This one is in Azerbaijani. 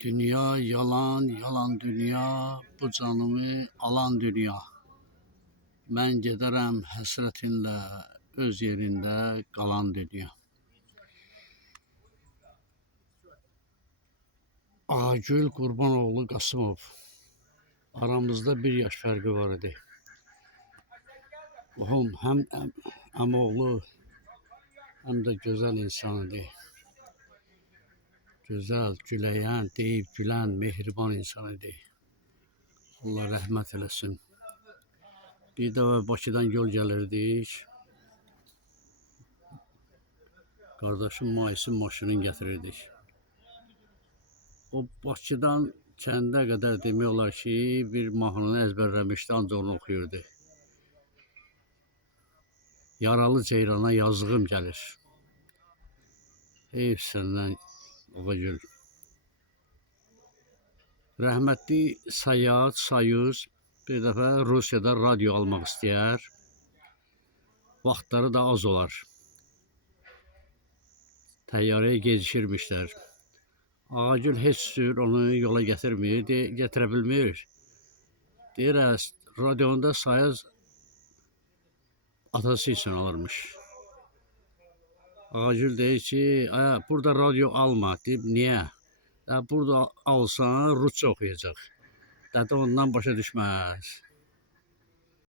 Dünya yalan, yalan dünya, bu canımı alan dünya. Mən gedərəm həsrətinlə, öz yerində qalan dünya. Ağagül Qurbanoğlu Qasımov. Aramızda 1 yaş fərqi var idi. Oğlum həm əmoğlu, həm də gözəl insan idi. Gözəl, güləyən, deyib gülən, mehriban insan idi. Allah rəhmət eləsin. Bir dəfə Bakıdan yol gəlirdik. Qardaşım Maisin maşınını gətirirdik. O Bakıdan kəndə qədər demək olar ki, bir mahnını əzbərləmişdi, ancaq onu oxuyurdu. Yaralı ceyrana yazığım gəlir. Heyf səndən Ağagül. Rəhmətli Sayat, Sayuz bir dəfə Rusiyada radio almaq istəyər. Vaxtları da az olar. Təyyarəyə gecikirmişlər. Ağagül heç cür onu yola gətirmir, gətirə bilmir. Deyir, radionda Sayaz atası üçün alırmış. Ağagül deyir ki, burada radio alma. Deyib, niyə? Burada alsan Rusça oxuyacaq. Dədə ondan başa düşməz.